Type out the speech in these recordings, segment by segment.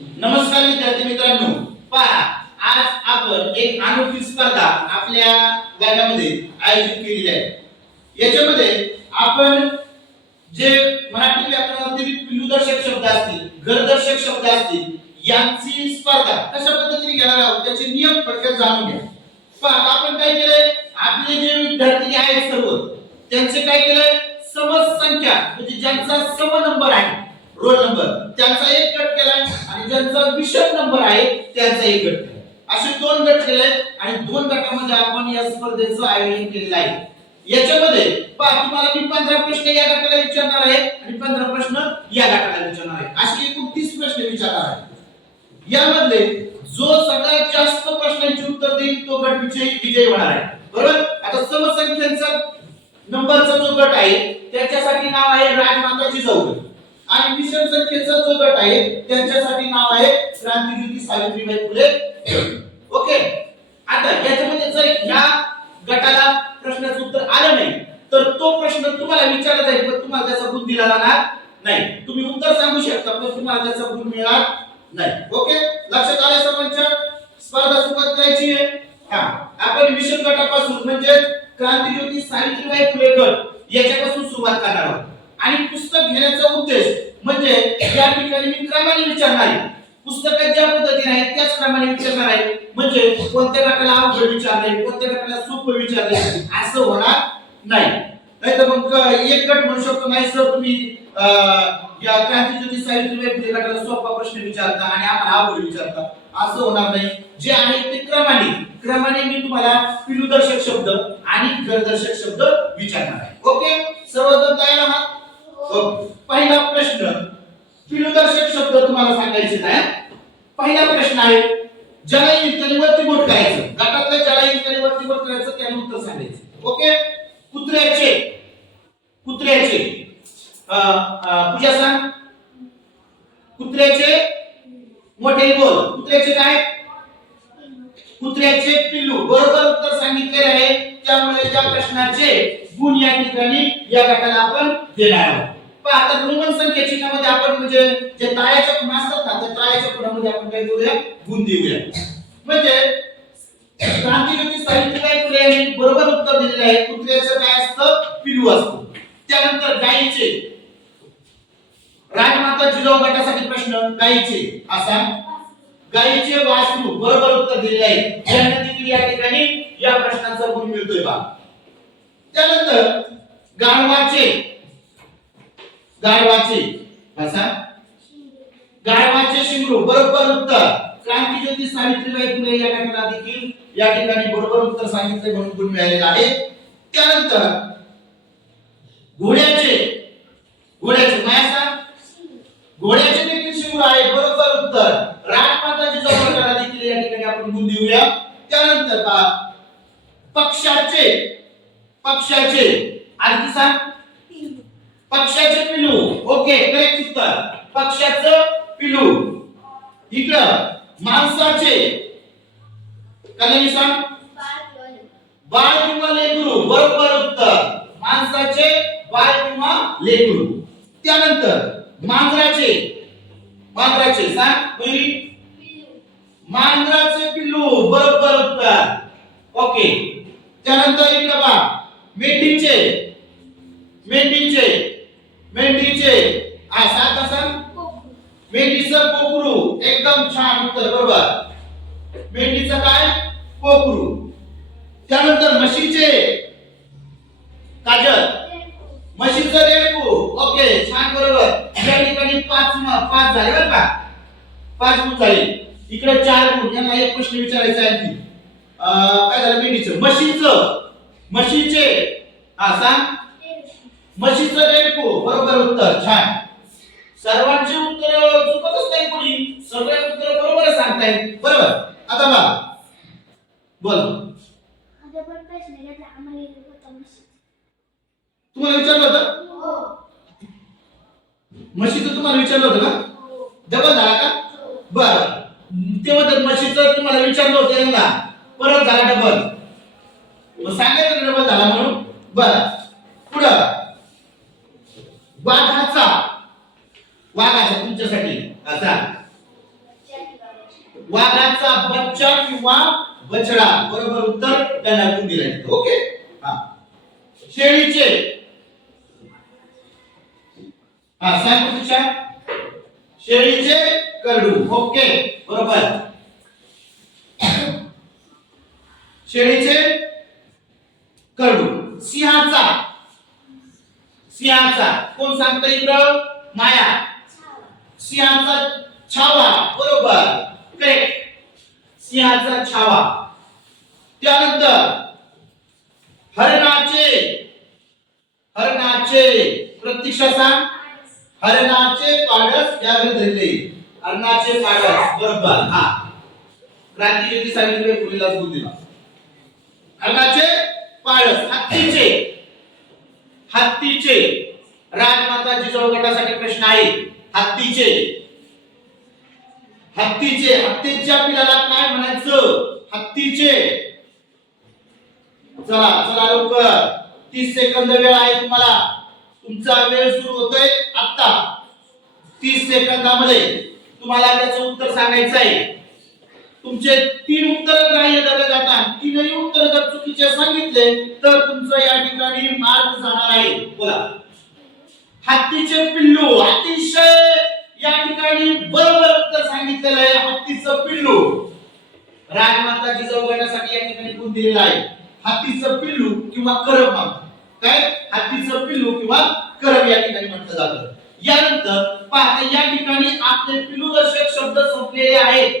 नमस्कार विद्यार्थी मित्रांनो. पहा आज आपण एक अनोखी स्पर्धा आपल्या वर्गामध्ये आयोजित केलेली आहे. याच्यामध्ये आपण जे मराठी व्याकरणातील पिलूदर्शक शब्द असतील घरदर्शक शब्द असतील यांची स्पर्धा कशा पद्धतीने घेणार आहोत त्याचे नियम थोडक्यात जाणून घ्या. पहा आपण काय केलंय? आपले जे विद्यार्थी आहेत सर्व त्यांचे काय केलंय? समसंख्या म्हणजे ज्यांचा सम नंबर आहे रोल नंबर. त्यांचा एक गट केलाय आणि ज्यांचा विषम नंबर आहे त्यांचा एक गट केलाय. असे दोन गट केले आणि दोन गटामध्ये आपण या स्पर्धेचं आयोजन केलेलं आहे. याच्यामध्ये पहा तुम्हाला मी पंधरा प्रश्न या गटाला विचारणार आहे आणि पंधरा प्रश्न या गटाला विचारणार आहे. असे एकूण तीस प्रश्न विचारणार आहे. यामध्ये जो सगळ्यात जास्त प्रश्नांची उत्तर देईल तो गट विजयी विजयी होणार आहे. बरोबर? आता समसंख्यांचा नंबरचा जो गट आहे त्याच्यासाठी नाव आहे राजमाता जिजाऊ आणि मिशन संख्येचा जो गट आहे त्यांच्यासाठी नाव आहे क्रांतीज्योती सावित्रीबाई फुले. ओके? आता याच्यामध्ये जर ह्या गटाला प्रश्नाचं उत्तर आलं नाही तर तो प्रश्न तुम्हाला विचारला जाईल पण तुम्हाला त्याचा गुण दिला जाणार नाही. तुम्ही उत्तर सांगू शकता पण तुम्हाला त्याचा गुण मिळणार नाही. ओके? लक्षात आलं सर्वांच्या? स्पर्धा सुरुवात करायची आहे. हा आपण मिशन गटापासून म्हणजे क्रांतीज्योती सावित्रीबाई फुले गट याच्यापासून सुरुवात करणार आहोत. आणि पुस्तक घेण्याचा उद्देश म्हणजे या ठिकाणी मी क्रमाने विचारणार. आहे पुस्तकात ज्या पद्धतीने आहेत त्याच क्रमाने विचारणार आहे. म्हणजे कोणत्या गटाला अवघड विचारले कोणत्या गटाला सोपं विचारले असं होणार नाही. नाही तर मग एक गट म्हणू शकतो नाही सर तुम्ही या क्रांतीज्योती सावित्रीबाई फुले गटाला सोपा प्रश्न विचारता आणि आम्हाला अवघड विचारता. असं होणार नाही. जे आहे ते क्रमाने. क्रमाने मी तुम्हाला पिलुदर्शक शब्द आणि घरदर्शक शब्द विचारणार आहे. ओके सर्वजण तयार आहात ओके. पहिला प्रश्न पिलूदर्शक शब्द तुम्हाला सांगायचे नाही पहिला प्रश्न आहे ज्याला त्याने वरती बोट करायचं. गटातल्या ज्याला त्याने वरती बोट करायचं त्याने उत्तर सांगायचं. ओके? कुत्र्याचे. कुत्र्याचे. अं, पूजा सांग. कुत्र्याचे मोठे बोल कुत्र्याचे काय? कुत्र्याचे पिल्लू. बरोबर उत्तर सांगितलेले आहे. त्यामुळे त्या प्रश्नाचे गुण या ठिकाणी या गटाला आपण देणार आहोत. पण आता रोमन संख्या चिन्हामध्ये आपण म्हणजे जे ताळ्याच्या खुणा असतात ना त्या ताळ्याच्या खुणामध्ये आपण काय करूया? गुण देऊया. म्हणजे क्रांतीज्योती सावित्रीबाई फुले यांनी बरोबर उत्तर दिलेलं आहे. कुत्र्याचं काय असतं? पिलू असतं. त्यानंतर गायीचे राजमाता जिजाऊ गटासाठी प्रश्न गायीचे असा? गायीचे वासरू बरोबर उत्तर दिलेले आहे. ज्यांना देखील या ठिकाणी या प्रश्नाचा गुण मिळतोय बा. त्यानंतर गाढवाचे गाढवाचे कसा? गाढवाचे शिंगरू बरोबर उत्तर. क्रांती ज्योती सावित्रीबाई फुले या घटना देखील या ठिकाणी बरोबर उत्तर सांगितले म्हणून गुण मिळालेला आहे त्यानंतर घोड्याचे घोड्याचे काय सांग. घोड्याचे देखील शिंगरू आहे बरोबर उत्तर. राजमाता जिजाऊ देखील या ठिकाणी आपण गुण देऊया. त्यानंतर पक्षाचे पक्षाचे आणखी सांग. पक्षाचे पिलू. ओके करेक्ट उत्तर. पक्षाचं पिलू. इकडं माणसाचे. कल्याणी सांग बाळ किंवा लेकरू बरोबर उत्तर. माणसाचे बाळ किंवा लेकरू. त्यानंतर मांजराचे. मांजराचे सांग पहिली. मांजराचे पिल्लू बरोबर उत्तर. ओके. त्यानंतर इकडे बा मेंढीचे मेंढीचे आ सांग सांग मेंढीचं कोकरू एकदम छान उत्तर बरोबर. मेंढीचं काय? कोकरू. त्यानंतर म्हशीचे काजल म्हशीचं रेडकू ओके छान बरोबर. या ठिकाणी पाच पाच झाले बरं का? पाच गुण झाले. इकडे चार गुण. यांना एक प्रश्न विचारायचा आहे अं, काय झालं? मेंढीचं. म्हशीचं. म्हशीचे. हा सांग. म्हशीचं रेडकू बरोबर उत्तर. छान. सर्वांची उत्तर चुकतच नाही कोणी? सगळे उत्तर बरोबर सांगतायत. बरोबर. आता बघा. बोल. तुम्हाला विचारलं होतं? म्हशीचं तुम्हाला विचारलं होतं का? डबल झाला का? बर. ते म्हणतात म्हशीचं तुम्हाला विचारलं होतं यांना परत झाला डबल मग सांगायचं डबल झाला म्हणून? बर पुढं वाघाचा तुमच्यासाठी असा. वाघाचा बच्चा किंवा बछडा. बरोबर उत्तर त्यांना आपण दिलंय ओके? हा. शेळीचे. हा सांग प्रतीक्षा शेळीचे करडू. ओके बरोबर. शेळीचे करडू. सिंहाचा. सिंहाचा. कोण सांगतं इंद्र माया. सिंहाचा छावा. बरोबर. करेक्ट सिंहाचा छावा. त्यानंतर हरणाचे हरणाचे प्रतीक्षा सांग. हरणाचे पाडस यावेळी धरले. हरणाचे पाडस. बरोबर. हा. क्रांतिज्योती सावित्रीबाई फुलेला बोल हरणाचे पाळस हत्तीचे. हत्तीचे. राजमाता जिजाऊ गटासाठी प्रश्न आहे हत्तीचे. हत्तीचे. हत्तीच्या पिलाला काय म्हणायचं? हत्तीचे. चला चला लवकर. तीस सेकंद वेळ आहे तुम्हाला. तुमचा वेळ सुरू होतोय आता तीस सेकंदामध्ये तुम्हाला त्याचं उत्तर सांगायचं आहे. तुमचे तीन उत्तर ग्राह्य धरले जातात. तीनही उत्तर जर चुकीचे सांगितले तर तुमचं या ठिकाणी मार्ग जाणार आहे. बोला. हत्तीचे पिल्लू अतिशय या ठिकाणी बरोबर सांगितलेलं आहे हत्तीचं पिल्लू. राजमाता जिजाऊ गटासाठी या ठिकाणी गुण दिलेला आहे? हत्तीचं पिल्लू किंवा करब म्हणतात काय? हत्तीचं पिल्लू किंवा करब या ठिकाणी म्हटलं जातं. यानंतर पहा या ठिकाणी आपले पिल्लूदर्शक शब्द संपलेले आहेत.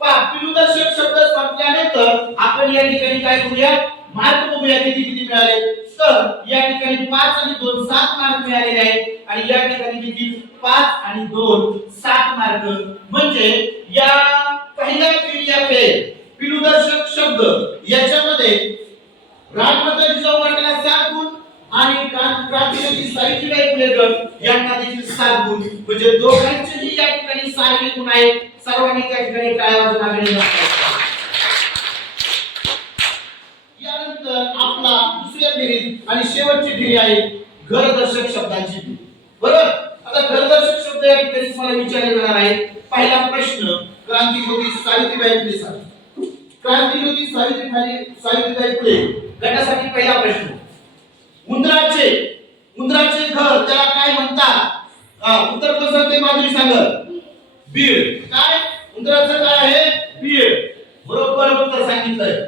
पहा पिल्लूदर्शक शब्द संपल्यानंतर आपण या ठिकाणी काय करूया? मार्क बघूया किती किती मिळाले. तर या ठिकाणी पाच आणि दोन सात मार्क मिळालेले आहेत. आणि या ठिकाणी देखील पाच आणि दोन सात मार्क. म्हणजे या पहिल्या क्रियापे पिलुदर्शक शब्द याच्यामध्ये राजमाता जिजाऊ गटाला सात गुण आणि क्रां- क्रांतिज्योती सावित्रीबाई फुले गट यांना देखील सात गुण. म्हणजे दोघांचेही या ठिकाणी सारखे गुण आहेत. सर्वांनी त्या ठिकाणी टाळ्या वाजून आलेले यानंतर आपला दुसऱ्या फेरीत आणि शेवटची फेरी आहे घरदर्शक शब्दांची फेरी. बरोबर? आता घरदर्शक शब्द या ठिकाणी तुम्हाला विचारले जाणार आहे पहिला प्रश्न क्रांतिज्योती सावित्रीबाई फुले साठी क्रांतिज्योती सावित्रीबाई सावित्रीबाई फुले गटासाठी पहिला प्रश्न. उंदराचे उंदराचे घर त्याला काय म्हणतात? उत्तर कोण ते माधुरी सांगत? बीड. काय? उंदराचं काय आहे? बीड. बरोबर उत्तर सांगितलंय.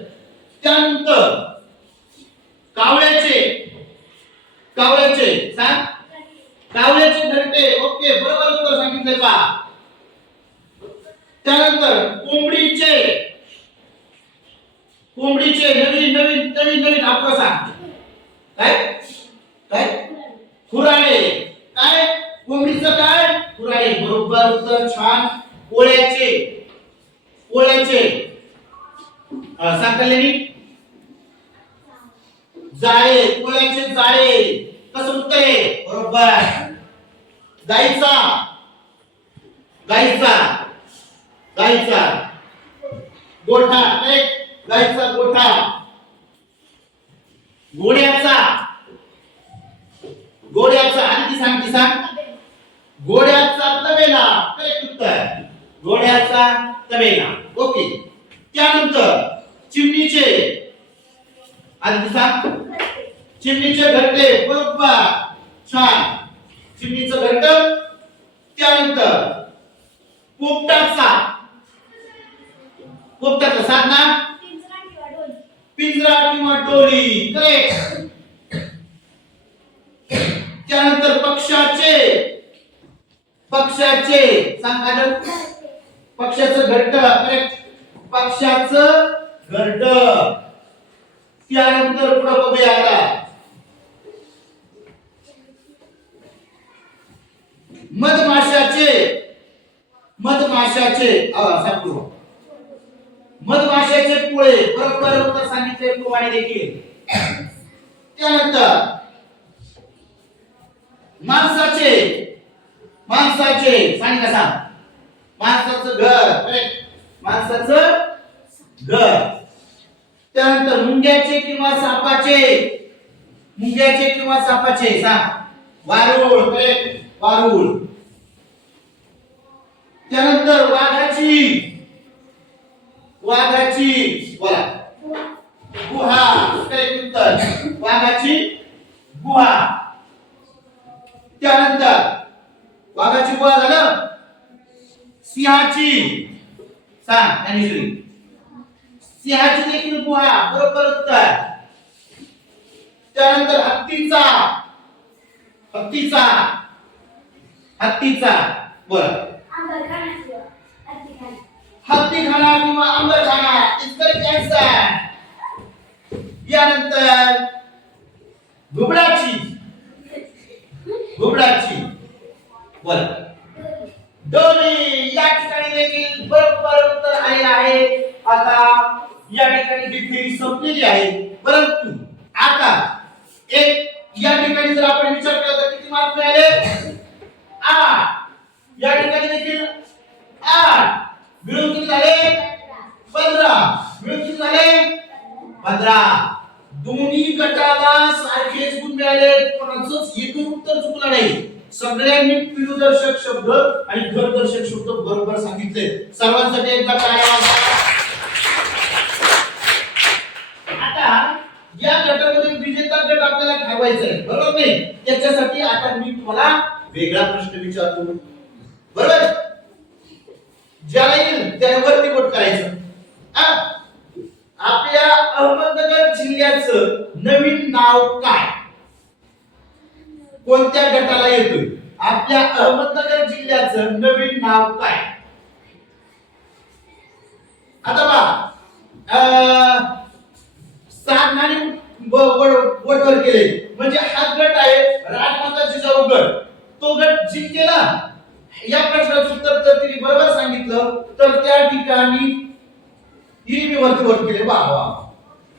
त्यानंतर कावळ्याचे. कावळ्याचे सांग. कावळ्याचे घरटे ओके बरोबर उत्तर सांगितलंय पा त्यानंतर कोंबडीचे. कोंबडीचे नवीन नवीन नवीन नवीन आपलं सांग काय? काय? खुराळे काय? कोंबडीचं काय? खुराळे बरोबर उत्तर छान. पोळ्याचे. पोळ्याचे. सांगता जाळे पोळ्याचे जाळे कसं उत्तर बरोबर. गाईचा गाईचा गाईचा. गोठा एक गाईचा गोठा. घोड्याचा घोड्याचा आणखी सांग की सांग. घोड्याचा तबेला करेक्ट उत्तर. घोड्याचा तबेला. ओके. त्यानंतर चिमणीचे आणि सांग. चिमणीचे घरटे बरोबर. छान. चिमणीचं घरट त्यानंतर पोपटाचा. पोपटाचा सांग ना? पिंजरा किंवा डोली. करेक्ट त्यानंतर पक्षाचे. पक्षाचे. सांगा पक्षाचं घरट करेक्ट पक्षाचं घरट त्यानंतर पुढे बघूया आता. मधमाशाचे मधमाशाचे सांगतो मधमाशाचे पोळे बरोबर सांगितले प्रमाणे देखील. त्यानंतर माणसाचे माणसाचे सांग कसा माणसाचं घर माणसाचं घर. त्यानंतर मुंग्याचे किंवा सापाचे. मुंग्याचे किंवा सापाचे सांग. वारुळ वारुळ. त्यानंतर वाघाची. वाघाची बोला. गुहा उत्तर वाघाची गुहा. त्यानंतर वाघाची गुहा झालं. सिंहाची. सांग आणि सिंहाची देखील गुहा बरोबर उत्तर. त्यानंतर हत्तीचा हत्तीचा हत्तीचा बरं. हत्तीखाना किंवा आंबरखाना यानंतर घुबडाची घुबडाची बर. डोली या ठिकाणी देखील बरोबर उत्तर आलेलं आहे. आता या ठिकाणी जी फेरी संपलेली आहे परंतु आता एक या ठिकाणी जर आपण विचार केला तर किती मार्क मिळाले आठ या ठिकाणी देखील आठ मिळून किती झाले पंधरा मिळून किती झाले पंधरा दोन्ही गटाला सारखेच गुण मिळाले कोणाचंच एकही उत्तर चुकलं नाही सगळ्यांनी पिढूदर्शक शब्द आणि घरदर्शक शब्द बरोबर सांगितले सर्वांसाठी एकदा टाळ्या वाजवा. आता या गटामध्ये विजेता गट आपल्याला ठरवायचा आहे बरोबर नाही? त्याच्यासाठी आता मी तुम्हाला वेगळा प्रश्न विचारतो. बरोबर? ज्याला येईल त्यावर रिपोर्ट करायचं. आपल्या अहमदनगर जिल्ह्याचं नवीन नाव काय? कोणत्या गटाला येतोय? आपल्या अहमदनगर जिल्ह्याचं नवीन नाव काय? आता बा सात नाणी बोटवर केले म्हणजे हा गट आहे राजमाता जिजाऊ गट तो गट जिंकेला या प्रश्नाचं उत्तर जर तिने बरोबर सांगितलं तर त्या ठिकाणी हिने मी वरती वर केले वा वा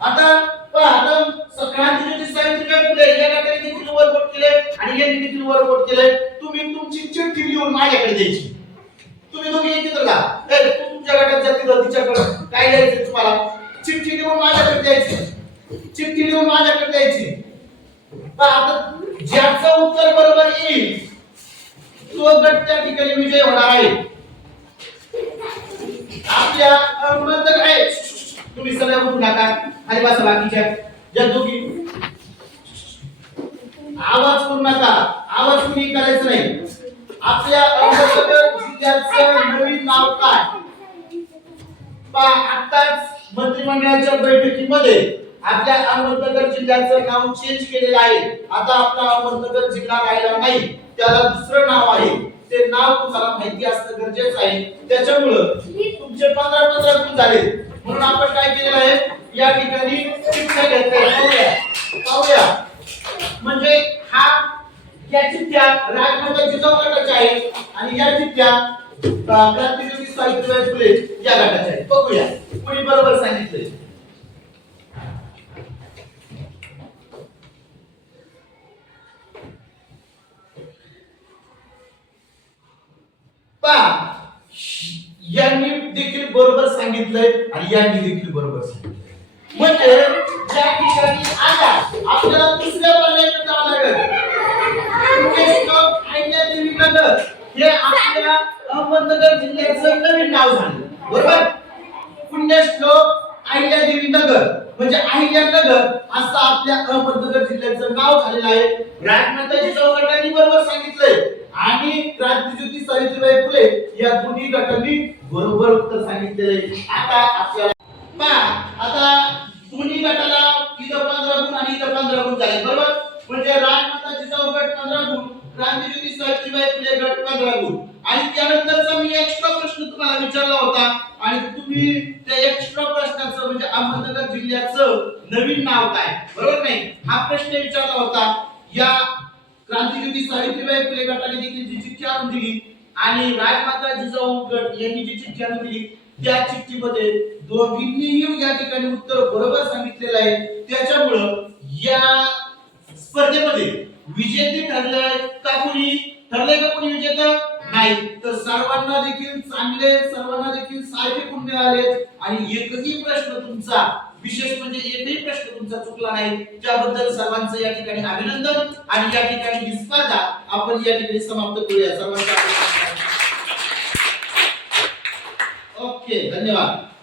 आता पहा आता क्रांतीज्योती सावित्रीबाई फुले या गटाने देखील वर बोट केले आणि यांनी देखील वर बोट केले तुम्ही तुमची चिठ्ठी लिहून माझ्याकडे द्यायची तुम्ही दोघे एकत्र जा ए, तू तुमच्या गटात जा तिथं तिच्याकडे काय द्यायचं तुम्हाला चिठ्ठी लिहून माझ्याकडे द्यायची चिठ्ठी लिहून माझ्याकडे द्यायची पहा आता ज्याचं उत्तर बरोबर येईल तो गट त्या ठिकाणी विजय होणार आहे आपल्या अहमदनगर आहे तुम्ही सगळ्या बघू नका आणि बसा बाकीच्या ज्या दोघी आवाज करू नका आवाज कुणी करायचं नाही आपल्या जिल्ह्याचं नवीन नाव काय? पहा आताच मंत्रिमंडळाच्या बैठकीमध्ये आपल्या अहमदनगर जिल्ह्याचं नाव चेंज केलेलं आहे. आता आपला अहमदनगर जिल्हा राहिला नाही त्याला दुसरं नाव आहे. ते नाव तुम्हाला माहिती असणं गरजेचं आहे. त्याच्यामुळं तुमचे पंधरा पंधरा गुण झाले. म्हणून आपण काय केलेलं आहे? या ठिकाणी शिक्षा घेतल्या पाहूया. पाहूया. म्हणजे हा या चिठ्ठ्या राजमाता जिजाऊ आहेत आणि या चिठ्ठ्या अं, क्रांतिज्योती सावित्रीबाई फुले या गटाच्या आहेत. बघूया. कोणी बरोबर सांगितले पहा यांनी देखील बरोबर सांगितलंय आणि यांनी देखील बरोबर सांगितलंय. म्हणजे ज्या ठिकाणी आला आपल्याला दुसऱ्या पर्यायाकडे जावं लागेल हे आपल्या अहमदनगर जिल्ह्याचं नवीन नाव झालं. बरोबर? पुण्यश्लोक अहिल्यादेवी नगर. म्हणजे अहिल्या नगर असं आपल्या अहमदनगर जिल्ह्याचं नाव झालेलं आहे. राजमाताजी जिजाऊ बरोबर सांगितलंय. आणि क्रांतिज्योती सावित्रीबाई फुले या दोन्ही गटांनी बरोबर उत्तर सांगितलेलं आहे आता आपल्याला पहा आता दोन्ही गटाला इथं पंधरा गुण आणि इथं पंधरा गुण झाले बरोबर? म्हणजे राजमाताजी जिजाऊ पंधरा गुण क्रांती फुले गट गुण आणि त्यानंतरचा मी एक्स्ट्रा प्रश्न तुम्हाला विचारला होता. आणि तुम्ही त्या एक्स्ट्रा प्रश्नाचं म्हणजे अहमदनगर जिल्ह्याचं नवीन नाव काय? बरोबर नाही? हा प्रश्न विचारला होता. या क्रांतिज्योती सावित्रीबाई फुले गटाने देखील जी चिठ्ठी आणून दिली. आणि राजमाता जिजाऊ गट यांनी जी चिठ्ठी आणून दिली त्या चिठ्ठीमध्ये दोघींनीही या ठिकाणी उत्तर बरोबर सांगितलेलं आहे. त्याच्यामुळं या स्पर्धेमध्ये विजेते ठरले का कुणी ठरलंय का कोणी विजेता? नाही. तर सर्वांना देखील चांगले सर्वांना देखील सारखे गुण मिळाले आणि एकही प्रश्न तुमचा विशेष म्हणजे एकही प्रश्न तुमचा चुकला नाही. त्याबद्दल सर्वांचं या ठिकाणी अभिनंदन आणि या ठिकाणी ही स्पर्धा आपण या ठिकाणी समाप्त करूया. सर्वांचा ओके धन्यवाद.